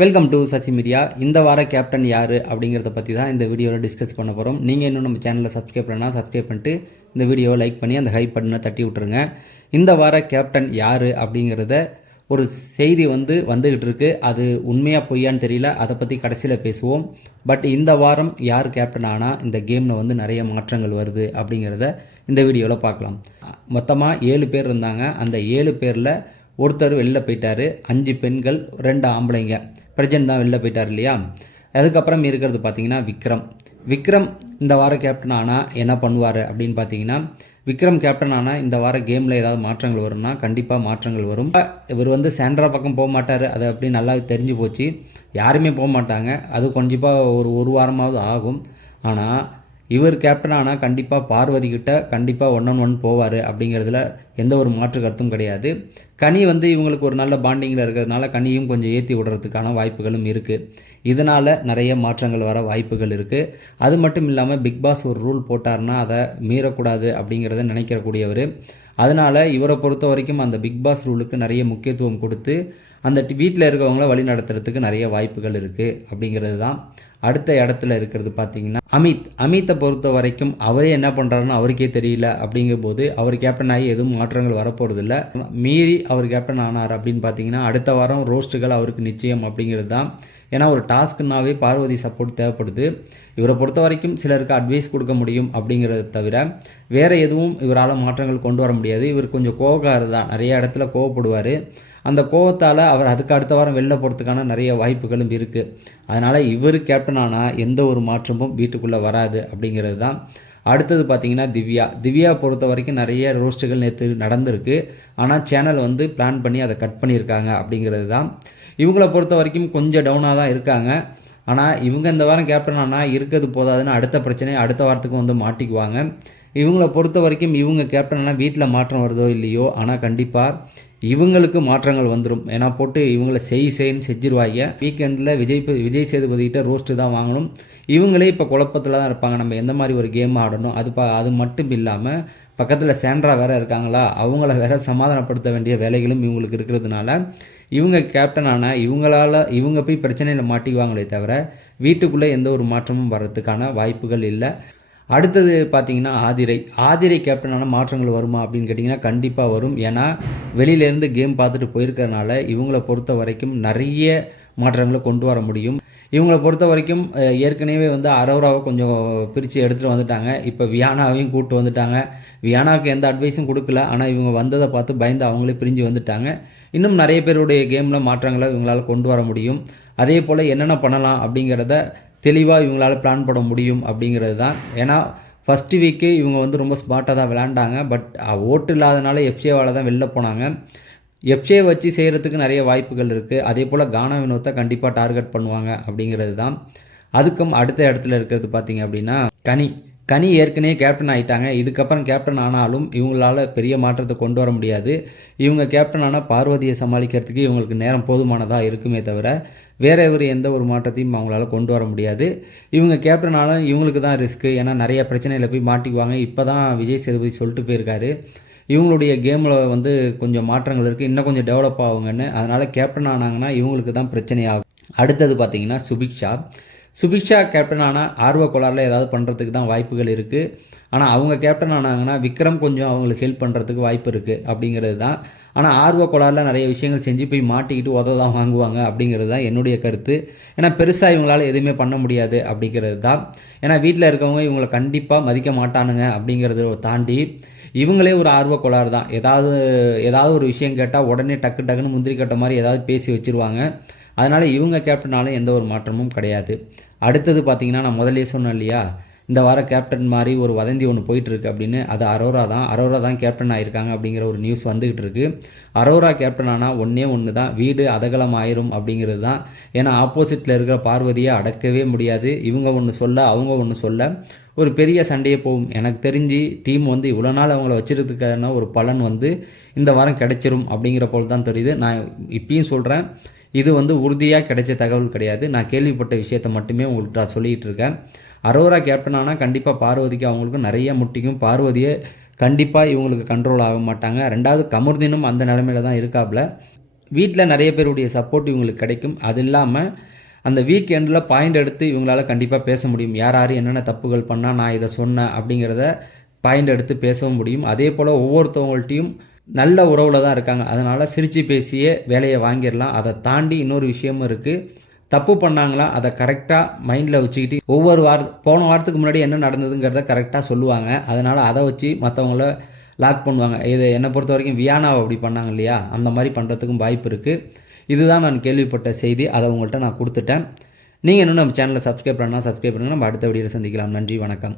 Welcome to Sasi media. இந்த வார captain யார் அப்படிங்கிறத பற்றி தான் இந்த வீடியோவில் டிஸ்கஸ் பண்ண போகிறோம். நீங்கள் இன்னும் நம்ம சேனலில் சப்ஸ்கிரைப் பண்ணால் சப்ஸ்கிரைப் பண்ணிட்டு இந்த வீடியோவை லைக் பண்ணி அந்த ஹைப் பட்டனை தட்டி விட்டுருங்க. இந்த வார கேப்டன் யார் அப்படிங்கிறத ஒரு செய்தி வந்துக்கிட்டு இருக்கு. அது உண்மையாக பொய்யான்னு தெரியல, அதை பற்றி கடைசியில் பேசுவோம். பட் இந்த வாரம் யார் கேப்டன் ஆனால் இந்த கேமில் நிறைய மாற்றங்கள் வருது அப்படிங்கிறத இந்த வீடியோவில் பார்க்கலாம். மொத்தமாக 7 பேர் இருந்தாங்க. அந்த 7 பேரில் ஒருத்தர் வெளில போயிட்டார். 5 பெண்கள் 2 ஆம்பளைங்க. பிரஜன் தான் வெளில போயிட்டார் இல்லையா. அதுக்கப்புறம் இருக்கிறது பார்த்தீங்கன்னா விக்ரம் இந்த வார கேப்டன் ஆனால் என்ன பண்ணுவார் அப்படின்னு பார்த்தீங்கன்னா, விக்ரம் கேப்டன் ஆனால் இந்த வார கேமில் ஏதாவது மாற்றங்கள் வரும்னா கண்டிப்பாக மாற்றங்கள் வரும். இவர் சாண்ட்ரா பக்கம் போக மாட்டார், அது அப்படி நல்லா தெரிஞ்சு போச்சு. யாருமே போக மாட்டாங்க. அது கண்டிப்பாக ஒரு வாரமாவது ஆகும். ஆனால் இவர் கேப்டன் ஆனால் கண்டிப்பாக பார்வதி கிட்ட கண்டிப்பாக 1-on-1 போவார் அப்படிங்கிறதுல எந்த ஒரு மாற்று கருத்தும் கிடையாது. கனி இவங்களுக்கு ஒரு நல்ல பாண்டிங்கில் இருக்கிறதுனால கனியும் கொஞ்சம் ஏற்றி விடுறதுக்கான வாய்ப்புகளும் இருக்குது. இதனால் நிறைய மாற்றங்கள் வர வாய்ப்புகள் இருக்குது. அது மட்டும் இல்லாமல் பிக் பாஸ் ஒரு ரூல் போட்டார்னா அதை மீறக்கூடாது அப்படிங்கிறத நினைக்கிறக்கூடியவர். அதனால் இவரை பொறுத்த வரைக்கும் அந்த பிக் பாஸ் ரூலுக்கு நிறைய முக்கியத்துவம் கொடுத்து அந்த வீட்டில் இருக்கவங்கள வழி நடத்துறதுக்கு நிறைய வாய்ப்புகள் இருக்குது அப்படிங்கிறது தான். அடுத்த இடத்துல இருக்கிறது பார்த்தீங்கன்னா அமித்தை பொறுத்த வரைக்கும் அவரே என்ன பண்ணுறாருன்னு அவருக்கே தெரியல. அப்படிங்கும்போது அவர் கேப்டன் ஆகி எதுவும் மாற்றங்கள் வரப்போகிறதில்ல. மீறி அவர் கேப்டன் ஆனார் அப்படின்னு பார்த்தீங்கன்னா அடுத்த வாரம் ரோஸ்ட்டுகள் அவருக்கு நிச்சயம் அப்படிங்கிறது தான். ஏன்னா ஒரு டாஸ்க்குனாவே பார்வதி சப்போர்ட் தேவைப்படுது. இவரை பொறுத்த வரைக்கும் சிலருக்கு அட்வைஸ் கொடுக்க முடியும் அப்படிங்கிறத தவிர வேறு எதுவும் இவரால் மாற்றங்கள் கொண்டு வர முடியாது. இவர் கொஞ்சம் கோபக்காரர் தான், நிறைய இடத்துல கோவப்படுவார். அந்த கோவத்தால் அவர் அதுக்கு அடுத்த வாரம் வெளில போகிறதுக்கான நிறைய வாய்ப்புகளும் இருக்குது. அதனால் இவர் கேப்டன் ஆனால் எந்த ஒரு மாற்றமும் வீட்டுக்குள்ளே வராது அப்படிங்கிறது தான். அடுத்தது பார்த்திங்கன்னா திவ்யா பொறுத்த வரைக்கும் நிறைய ரோஸ்ட்டுகள் நேற்று நடந்திருக்கு. ஆனால் சேனல் பிளான் பண்ணி அதை கட் பண்ணியிருக்காங்க அப்படிங்கிறது தான். இவங்கள பொறுத்த வரைக்கும் கொஞ்சம் டவுனாக தான் இருக்காங்க. ஆனால் இவங்க இந்த வாரம் கேப்டன் ஆனால் இருக்கிறது போதாதுன்னு அடுத்த பிரச்சனை அடுத்த வாரத்துக்கு மாட்டிக்குவாங்க. இவங்கள பொறுத்த வரைக்கும் இவங்க கேப்டன் ஆனால் வீட்டில் மாற்றம் வருதோ இல்லையோ, ஆனால் கண்டிப்பாக இவங்களுக்கு மாற்றங்கள் வந்துடும். ஏன்னா போட்டு இவங்கள செய்ன்னு செஞ்சிருவாங்க. வீக்கெண்டில் விஜய் சேதுபதிக்கிட்ட ரோஸ்ட்டு தான் வாங்கணும். இவங்களே இப்போ குழப்பத்தில் தான் இருப்பாங்க, நம்ம எந்த மாதிரி ஒரு கேம் ஆடணும். அது மட்டும் இல்லாமல் பக்கத்தில் சாண்ட்ரா வேறு இருக்காங்களா, அவங்கள வேற சமாதானப்படுத்த வேண்டிய வேலைகளும் இவங்களுக்கு இருக்கிறதுனால இவங்க கேப்டன் ஆனால் இவங்க போய் பிரச்சனையில் மாட்டிக்குவாங்களே தவிர வீட்டுக்குள்ளே எந்த ஒரு மாற்றமும் வர்றதுக்கான வாய்ப்புகள் இல்லை. அடுத்தது பார்த்திங்கன்னா ஆதிரை கேப்டனான மாற்றங்கள் வருமா அப்படின்னு கேட்டிங்கன்னா கண்டிப்பாக வரும். ஏன்னா வெளியிலேருந்து கேம் பார்த்துட்டு போயிருக்கிறதுனால இவங்கள பொறுத்த வரைக்கும் நிறைய மாற்றங்களை கொண்டு வர முடியும். இவங்கள பொறுத்த வரைக்கும் ஏற்கனவே அரோராவை கொஞ்சம் பிரித்து எடுத்துகிட்டு வந்துட்டாங்க. இப்போ வியானாவையும் கூப்பிட்டு வந்துட்டாங்க. வியானாவுக்கு எந்த அட்வைஸும் கொடுக்கல. ஆனால் இவங்க வந்ததை பார்த்து பயந்து அவங்களே பிரிஞ்சு வந்துட்டாங்க. இன்னும் நிறைய பேருடைய கேமில் மாற்றங்களை இவங்களால் கொண்டு வர முடியும். அதே போல் என்னென்ன பண்ணலாம் அப்படிங்கிறத தெளிவாக இவங்களால் பிளான் பண்ண முடியும் அப்படிங்கிறது தான். ஏன்னா ஃபஸ்ட்டு வீக்கு இவங்க ரொம்ப ஸ்மார்ட்டாக தான் விளையாண்டாங்க. பட் ஓட்டு இல்லாதனால எஃப்சிஏவால் தான் வெளில போனாங்க. எஃப்சிஏ வச்சு செய்கிறதுக்கு நிறைய வாய்ப்புகள் இருக்குது. அதே போல் கானா வினோத்தை கண்டிப்பாக டார்கெட் பண்ணுவாங்க அப்படிங்கிறது தான். அதுக்கும் அடுத்த இடத்துல இருக்கிறது பார்த்திங்க அப்படின்னா கனி ஏற்கனவே கேப்டன் ஆகிட்டாங்க. இதுக்கப்புறம் கேப்டன் ஆனாலும் இவங்களால் பெரிய மாற்றத்தை கொண்டு வர முடியாது. இவங்க கேப்டன் ஆனால் பார்வதியை சமாளிக்கிறதுக்கு இவங்களுக்கு நேரம் போதுமானதாக இருக்குமே தவிர வேறு எந்த ஒரு மாற்றத்தையும் அவங்களால கொண்டு வர முடியாது. இவங்க கேப்டன் ஆனாலும் இவங்களுக்கு தான் ரிஸ்க்கு. ஏன்னா நிறைய பிரச்சனையில் போய் மாட்டிக்குவாங்க. இப்போ தான் விஜய் சேதுபதி சொல்லிட்டு போயிருக்காரு இவங்களுடைய கேமில் கொஞ்சம் மாற்றங்கள் இருக்குது, இன்னும் கொஞ்சம் டெவலப் ஆகுங்கன்னு. அதனால் கேப்டன் ஆனாங்கன்னா இவங்களுக்கு தான் பிரச்சனை ஆகும். அடுத்தது பார்த்திங்கன்னா சுபிக்ஷா கேப்டன் ஆனால் ஆர்வ கோளாறில் ஏதாவது பண்ணுறதுக்கு தான் வாய்ப்புகள் இருக்குது. ஆனால் அவங்க கேப்டன் ஆனாங்கன்னா விக்ரம் கொஞ்சம் அவங்களுக்கு ஹெல்ப் பண்ணுறதுக்கு வாய்ப்பு இருக்குது அப்படிங்கிறது தான். ஆனால் ஆர்வ கோளாறில் நிறைய விஷயங்கள் செஞ்சு போய் மாட்டிக்கிட்டு தான் வாங்குவாங்க அப்படிங்கிறது தான் என்னுடைய கருத்து. ஏன்னா பெருசாக இவங்களால் எதுவுமே பண்ண முடியாது அப்படிங்கிறது தான். ஏன்னா வீட்டில் இருக்கவங்க இவங்களை கண்டிப்பாக மதிக்க மாட்டானுங்க அப்படிங்கிறத தாண்டி இவங்களே ஒரு ஆர்வ கோளாறு தான். ஏதாவது ஒரு விஷயம் கேட்டால் உடனே டக்குன்னு முந்திரி கட்ட மாதிரி ஏதாவது பேசி வச்சுருவாங்க. அதனால் இவங்க கேப்டனாலும் எந்த ஒரு மாற்றமும் கிடையாது. அடுத்தது பார்த்திங்கன்னா நான் முதலே சொன்னேன் இல்லையா, இந்த வார கேப்டன் மாதிரி ஒரு வதந்தி ஒன்று போயிட்டுருக்கு அப்படின்னு. அது அரோரா தான் கேப்டன் ஆகியிருக்காங்க அப்படிங்கிற ஒரு நியூஸ் வந்துக்கிட்டு இருக்குது. அரோரா கேப்டன் ஆனால் ஒன்று தான், வீடு அதகலம் ஆயிரும் அப்படிங்கிறது தான். ஏன்னா ஆப்போசிட்டில் இருக்கிற பார்வதியை அடக்கவே முடியாது. இவங்க ஒன்று சொல்ல அவங்க ஒன்று சொல்ல ஒரு பெரிய சண்டையே போகும். எனக்கு தெரிஞ்சு டீம் இவ்வளோ நாள் அவங்கள வச்சுருக்கிறதுக்கான ஒரு பலன் இந்த வாரம் கிடைச்சிரும் அப்படிங்கிற போல் தான் தெரியுது. நான் இப்பயும் சொல்கிறேன், இது உறுதியாக கிடைச்ச தகவல் கிடையாது. நான் கேள்விப்பட்ட விஷயத்தை மட்டுமே உங்களுக்கு நான் சொல்லிகிட்டு இருக்கேன். அரோரா கேப்டன் ஆனால் கண்டிப்பாக பார்வதிக்கு அவங்களுக்கும் நிறைய முட்டிக்கும். பார்வதியை கண்டிப்பாக இவங்களுக்கு கண்ட்ரோல் ஆக மாட்டாங்க. ரெண்டாவது கமருதீனும் அந்த நிலைமையில தான் இருக்காப்புல. வீட்டில் நிறைய பேருடைய சப்போர்ட் இவங்களுக்கு கிடைக்கும். அது இல்லாமல் அந்த வீக் எண்டில் பாயிண்ட் எடுத்து இவங்களால் கண்டிப்பாக பேச முடியும். யார் யார் என்னென்ன தப்புகள் பண்ணால் நான் இதை சொன்னேன் அப்படிங்கிறத பாயிண்ட் எடுத்து பேசவும் முடியும். அதே போல் ஒவ்வொருத்தவங்கள்ட்டையும் நல்ல உறவில் தான் இருக்காங்க. அதனால் சிரித்து பேசியே வேலையை வாங்கிடலாம். அதை தாண்டி இன்னொரு விஷயமும் இருக்குது. தப்பு பண்ணாங்களா அதை கரெக்டாக மைண்டில் வச்சுக்கிட்டு ஒவ்வொரு போன வாரத்துக்கு முன்னாடி என்ன நடந்ததுங்கிறத கரெக்டாக சொல்லுவாங்க. அதனால் அதை வச்சு மற்றவங்கள லாக் பண்ணுவாங்க. இது என்னை பொறுத்த வரைக்கும் வியானாவை அப்படி பண்ணாங்க இல்லையா, அந்த மாதிரி பண்ணுறதுக்கும் வாய்ப்பு இருக்குது. இதுதான் நான் கேள்விப்பட்ட செய்தி. அதை உங்கள்கிட்ட நான் கொடுத்துட்டேன். நீங்கள் இன்னும் நம்ம சேனலை சப்ஸ்கிரைப் பண்ணால் சப்ஸ்கிரைப் பண்ணுங்கள். நம்ம அடுத்த வீடியோவில் சந்திக்கலாம். நன்றி, வணக்கம்.